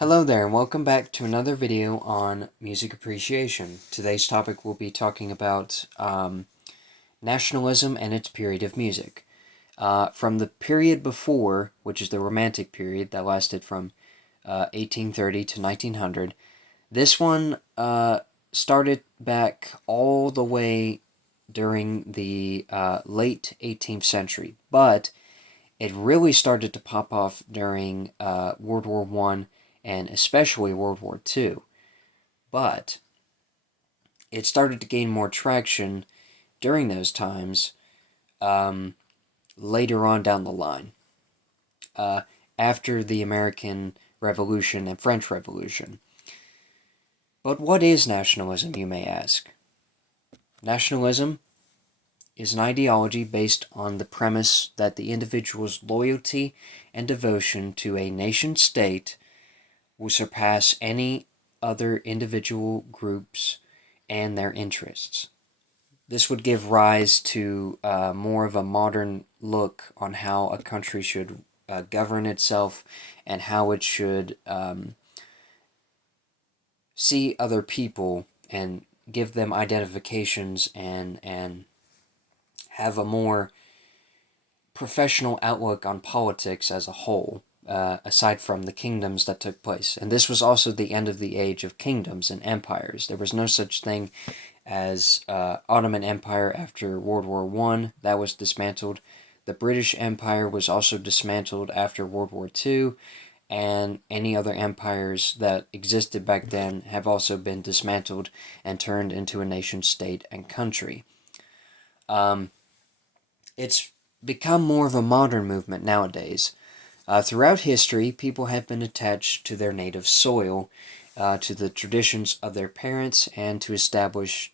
Hello there, and welcome back to another video on music appreciation. Today's topic will be talking about nationalism and its period of music. From the period before, which is the Romantic period that lasted from 1830 to 1900, this one started back all the way during the late 18th century, but it really started to pop off during World War One and especially World War Two. But it started to gain more traction during those times um, later on down the line, uh, after the American Revolution and French Revolution. But what is nationalism, you may ask? Nationalism is an ideology based on the premise that the individual's loyalty and devotion to a nation state will surpass any other individual groups and their interests. This would give rise to more of a modern look on how a country should govern itself and how it should see other people and give them identifications and have a more professional outlook on politics as a whole, aside from the kingdoms that took place. And this was also the end of the age of kingdoms and empires. There was no such thing as Ottoman Empire after World War One. That was dismantled. The British Empire was also dismantled after World War Two, and any other empires that existed back then have also been dismantled and turned into a nation state and country. It's become more of a modern movement nowadays. Throughout history, people have been attached to their native soil, to the traditions of their parents, and to establish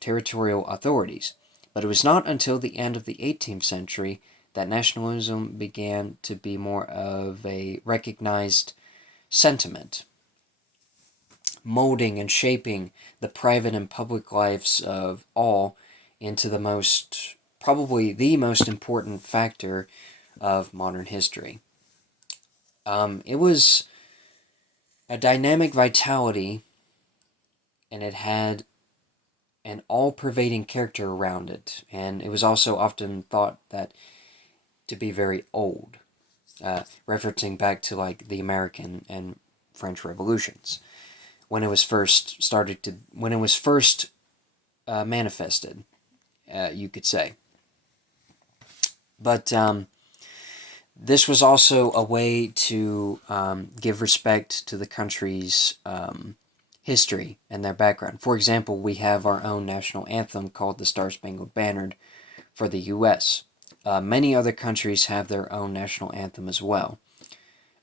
territorial authorities. But it was not until the end of the 18th century that nationalism began to be more of a recognized sentiment, molding and shaping the private and public lives of all into probably the most important factor of modern history. It was a dynamic vitality, and it had an all-pervading character around it, and it was also often thought that to be very old, referencing back to like the American and French revolutions when it was first manifested, you could say. But this was also a way to give respect to the country's history and their background. For example, we have our own national anthem called the Star Spangled Banner for the U.S. Many other countries have their own national anthem as well.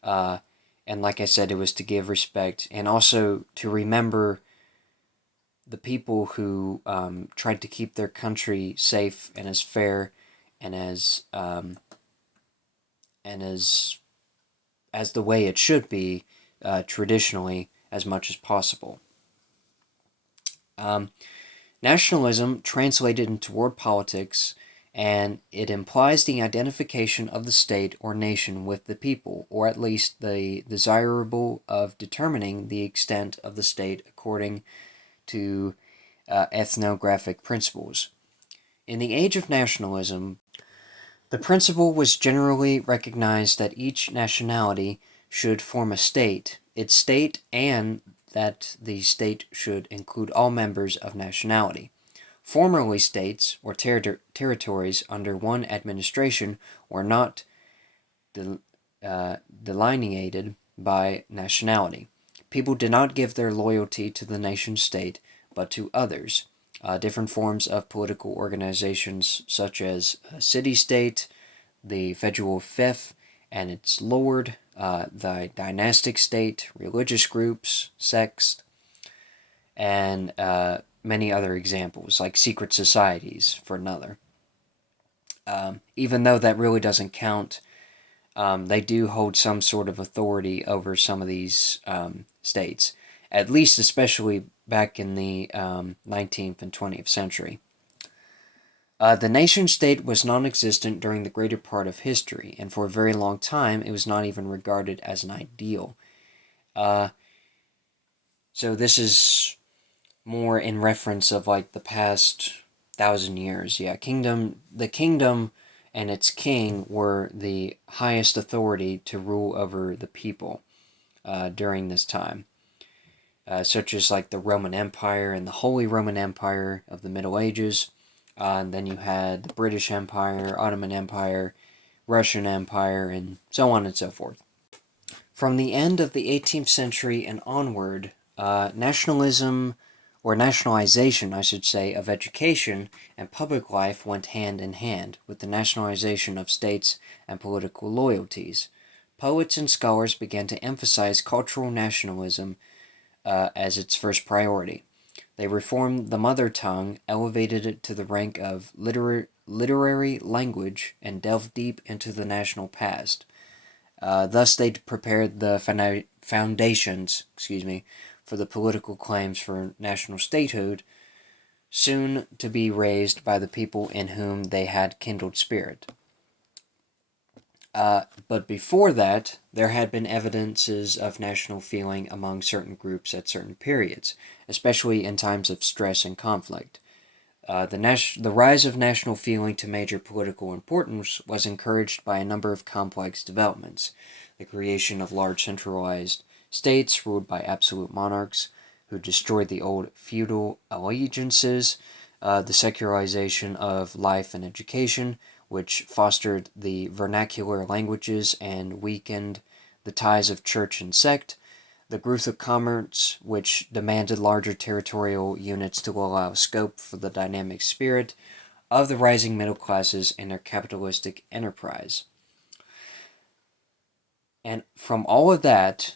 And like I said, it was to give respect and also to remember the people who tried to keep their country safe and as fair and as the way it should be traditionally as much as possible. Nationalism translated into world politics, and it implies the identification of the state or nation with the people, or at least the desirable of determining the extent of the state according to ethnographic principles. In the age of nationalism, the principle was generally recognized that each nationality should form a state, its state, and that the state should include all members of nationality. Formerly, states or territories under one administration were not delineated by nationality. People did not give their loyalty to the nation state, but to others. Different forms of political organizations, such as a city-state, the federal fief and its lord, the dynastic state, religious groups, sects, and many other examples, like secret societies, for another. Even though that really doesn't count, they do hold some sort of authority over some of these states, at least especially back in the 19th and 20th century. The nation state was non existent during the greater part of history, and for a very long time it was not even regarded as an ideal. Uh, so this is more in reference of like the past 1,000 years. Yeah, the kingdom and its king were the highest authority to rule over the people during this time, such as like the Roman Empire and the Holy Roman Empire of the Middle Ages. And then you had the British Empire, Ottoman Empire, Russian Empire, and so on and so forth. From the end of the 18th century and onward, nationalism, or nationalization, I should say, of education and public life went hand in hand with the nationalization of states and political loyalties. Poets and scholars began to emphasize cultural nationalism as its first priority. They reformed the mother tongue, elevated it to the rank of literary language, and delved deep into the national past. Thus, they prepared the foundations, for the political claims for national statehood, soon to be raised by the people in whom they had kindled spirit. But before that, there had been evidences of national feeling among certain groups at certain periods, especially in times of stress and conflict. The rise of national feeling to major political importance was encouraged by a number of complex developments: the creation of large centralized states ruled by absolute monarchs who destroyed the old feudal allegiances, the secularization of life and education, which fostered the vernacular languages and weakened the ties of church and sect, the growth of commerce, which demanded larger territorial units to allow scope for the dynamic spirit of the rising middle classes and their capitalistic enterprise. And from all of that,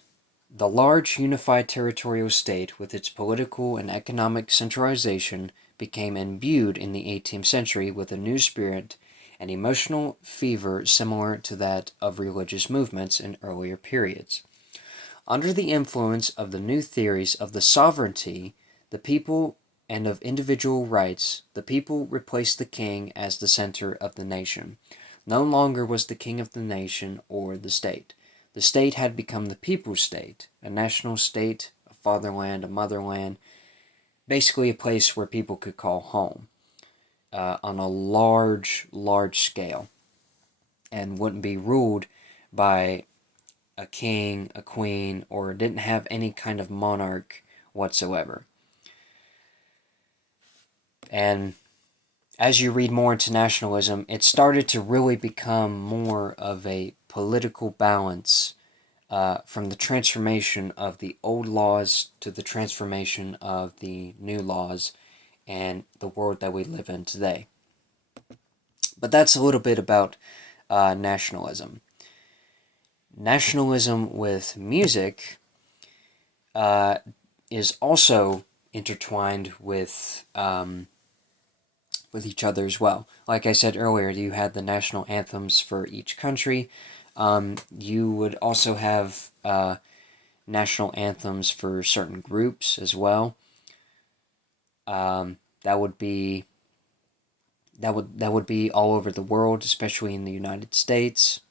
the large unified territorial state, with its political and economic centralization, became imbued in the 18th century with a new spirit and emotional fever similar to that of religious movements in earlier periods. Under the influence of the new theories of the sovereignty, the people, and of individual rights, the people replaced the king as the center of the nation. No longer was the king of the nation or the state. The state had become the people's state, a national state, a fatherland, a motherland, basically a place where people could call home on a large scale, and wouldn't be ruled by a king, a queen, or didn't have any kind of monarch whatsoever. And as you read more into nationalism, it started to really become more of a political balance from the transformation of the old laws to the transformation of the new laws and the world that we live in today. But that's a little bit about nationalism. Nationalism with music is also intertwined with each other as well. Like I said earlier, you had the national anthems for each country. You would also have national anthems for certain groups as well. That would be all over the world, especially in the United States.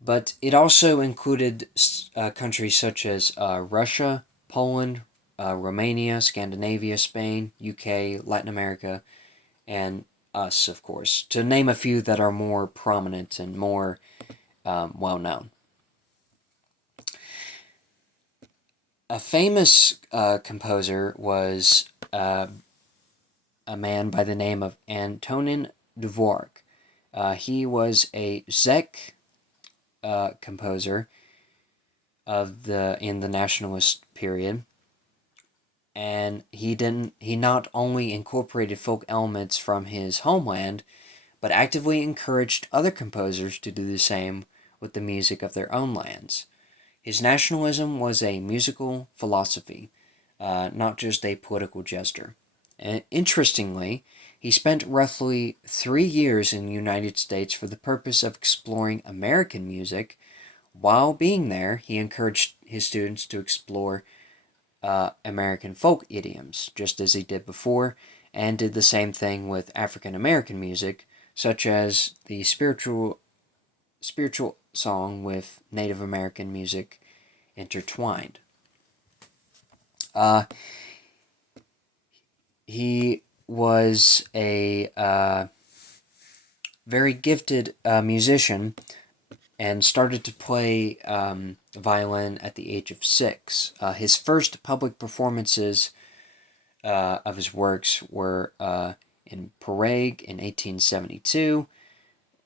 But it also included countries such as Russia, Poland, Romania, Scandinavia, Spain, UK, Latin America, and us, of course, to name a few that are more prominent and more well known. A famous composer was a man by the name of Antonin Dvorak. He was a Czech composer in the nationalist period, and he not only incorporated folk elements from his homeland, but actively encouraged other composers to do the same with the music of their own lands. His nationalism was a musical philosophy, not just a political gesture. And interestingly, he spent roughly 3 years in the United States for the purpose of exploring American music. While being there, he encouraged his students to explore American folk idioms, just as he did before, and did the same thing with African American music, such as the spiritual song with Native American music intertwined. He was a very gifted musician and started to play violin at the age of 6. His first public performances of his works were in Prague in 1872,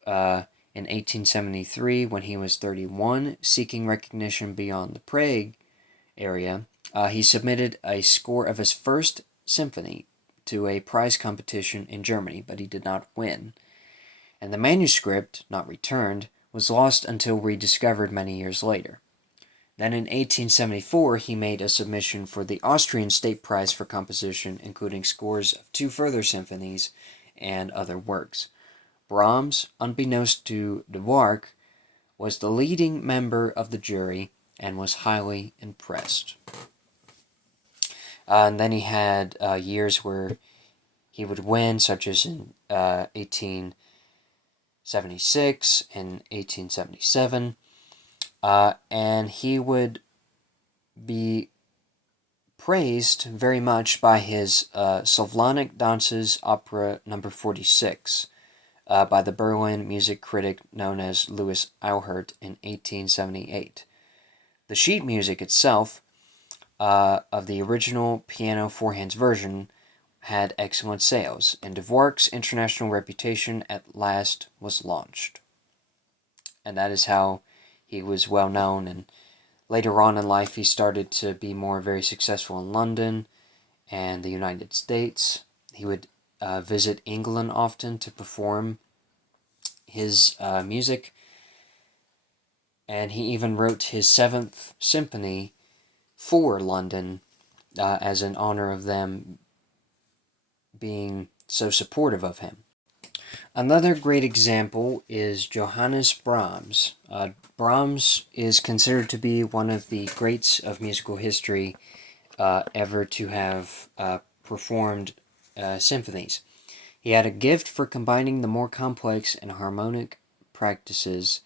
in 1873 when he was 31, seeking recognition beyond the Prague area. He submitted a score of his first symphony to a prize competition in Germany, but he did not win. And the manuscript, not returned, was lost until rediscovered many years later. Then in 1874, he made a submission for the Austrian State Prize for Composition, including scores of 2 further symphonies and other works. Brahms, unbeknownst to Dvorak, was the leading member of the jury and was highly impressed. And then he had years where he would win, such as in 1876 and 1877, and he would be praised very much by his Slavonic Dances Opera Number 46 by the Berlin music critic known as Louis Auhert in 1878. The sheet music itself of the original piano four-hands version had excellent sales, and Dvorak's international reputation at last was launched. And that is how he was well known, and later on in life he started to be very successful in London and the United States. He would visit England often to perform his music, and he even wrote his 7th symphony for London as an honor of them being so supportive of him. Another great example is Johannes Brahms. Brahms is considered to be one of the greats of musical history ever to have performed symphonies. He had a gift for combining the more complex and harmonic practices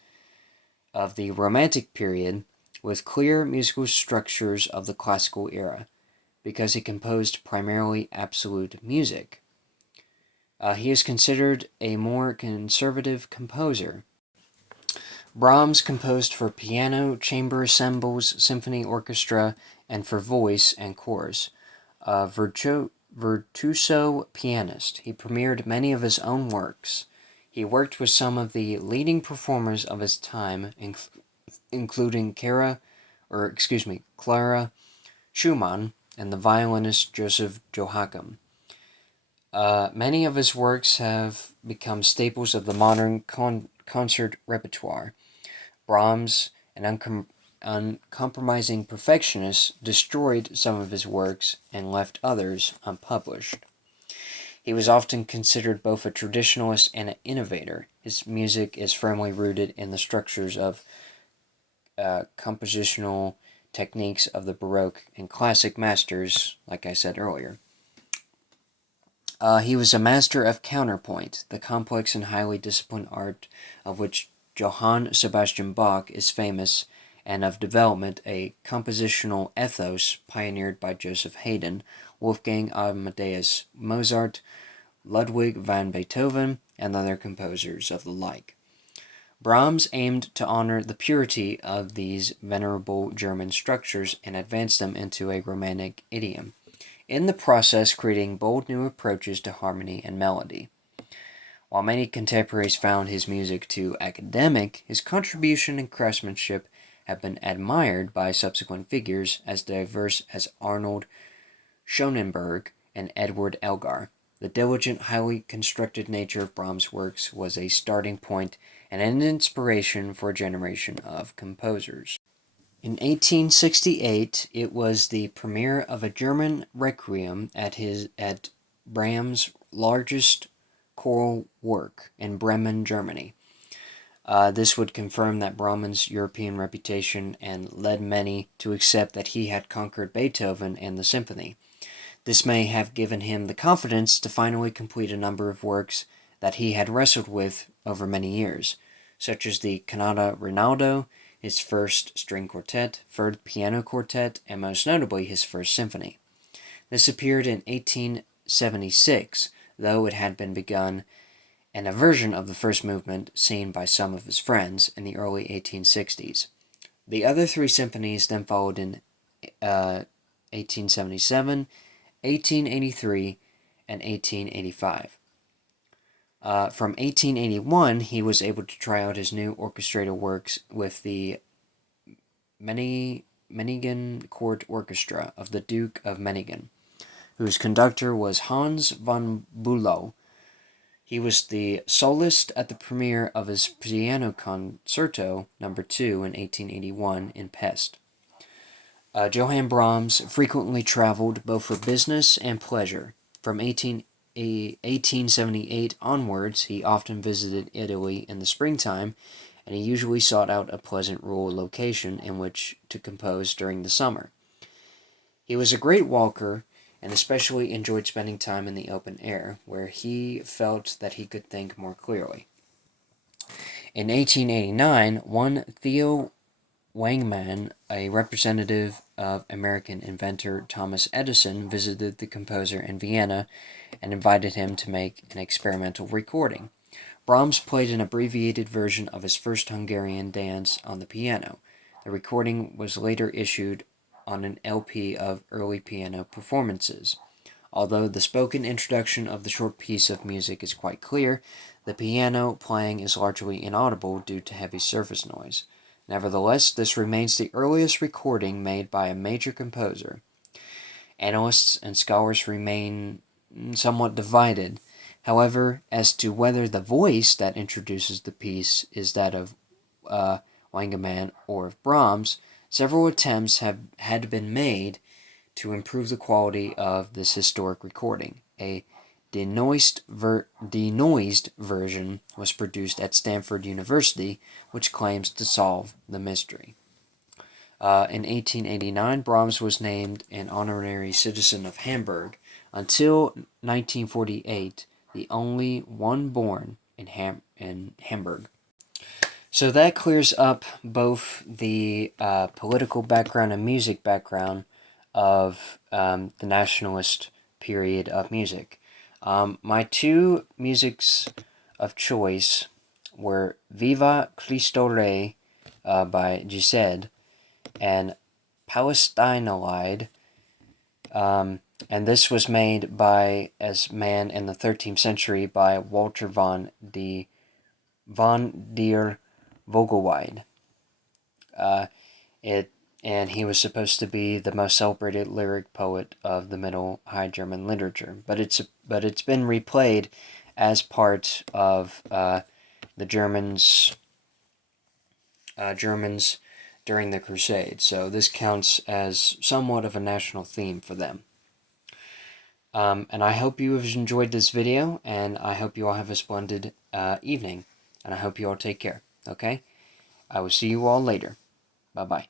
of the Romantic period with clear musical structures of the classical era, because he composed primarily absolute music. He is considered a more conservative composer. Brahms composed for piano, chamber ensembles, symphony orchestra, and for voice and chorus. A virtuoso pianist, he premiered many of his own works. He worked with some of the leading performers of his time, including Clara Schumann and the violinist Joseph Joachim. Many of his works have become staples of the modern concert repertoire. Brahms, an uncompromising perfectionist, destroyed some of his works and left others unpublished. He was often considered both a traditionalist and an innovator. His music is firmly rooted in the structures of compositional techniques of the Baroque and classic masters, like I said earlier. He was a master of counterpoint, the complex and highly disciplined art of which Johann Sebastian Bach is famous, and of development, a compositional ethos pioneered by Joseph Haydn, Wolfgang Amadeus Mozart, Ludwig van Beethoven, and other composers of the like. Brahms aimed to honor the purity of these venerable German structures and advance them into a Romantic idiom, in the process creating bold new approaches to harmony and melody. While many contemporaries found his music too academic, his contribution and craftsmanship have been admired by subsequent figures as diverse as Arnold Schoenberg and Edward Elgar. The diligent, highly constructed nature of Brahms' works was a starting point and an inspiration for a generation of composers. In 1868, it was the premiere of a German requiem at Brahms' largest choral work in Bremen, Germany. This would confirm that Brahms' European reputation and led many to accept that he had conquered Beethoven and the symphony. This may have given him the confidence to finally complete a number of works that he had wrestled with over many years, such as the Canada Rinaldo, his first string quartet, third piano quartet, and most notably his first symphony. This appeared in 1876, though it had been begun, and a version of the first movement seen by some of his friends in the early 1860s. The other three symphonies then followed in 1877, 1883, and 1885. From 1881, he was able to try out his new orchestrated works with the Meiningen Court Orchestra of the Duke of Meiningen, whose conductor was Hans von Bülow. He was the soloist at the premiere of his Piano Concerto No. 2 in 1881 in Pest. Johann Brahms frequently traveled both for business and pleasure. From 1878 onwards, he often visited Italy in the springtime, and he usually sought out a pleasant rural location in which to compose during the summer. He was a great walker, and especially enjoyed spending time in the open air, where he felt that he could think more clearly. In 1889, one Theo Wangman, a representative of American inventor Thomas Edison, visited the composer in Vienna and invited him to make an experimental recording. Brahms played an abbreviated version of his first Hungarian dance on the piano. The recording was later issued on an LP of early piano performances. Although the spoken introduction of the short piece of music is quite clear, the piano playing is largely inaudible due to heavy surface noise. Nevertheless, this remains the earliest recording made by a major composer. Analysts and scholars remain somewhat divided, however, as to whether the voice that introduces the piece is that of Wangeman or of Brahms. Several attempts had been made to improve the quality of this historic recording. A denoised version was produced at Stanford University, which claims to solve the mystery. In 1889, Brahms was named an honorary citizen of Hamburg. Until 1948, the only one born in Hamburg. So that clears up both the political background and music background of the nationalist period of music. My two musics of choice were Viva Cristo Rey by Gised and Palestinelide, and this was made by as man in the 13th century by Walter von der Vogelweide. And he was supposed to be the most celebrated lyric poet of the Middle High German literature, but it's been replayed as part of the Germans during the Crusades, so this counts as somewhat of a national theme for them. And I hope you have enjoyed this video, and I hope you all have a splendid evening, and I hope you all take care, okay? I will see you all later. Bye-bye.